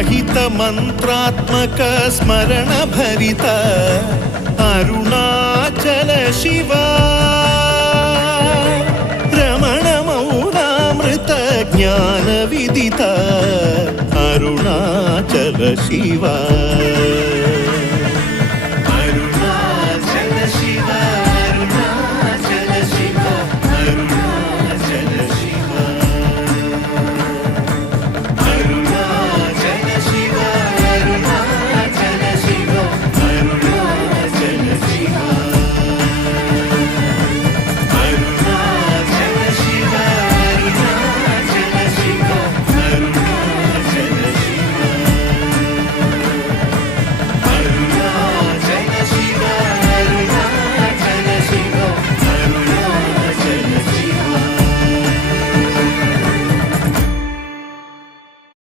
महित मंत्रात्मक स्मरण भरित अरुणाचल शिवा रमण मौनामृत ज्ञान विदित अरुणाचल शिवा।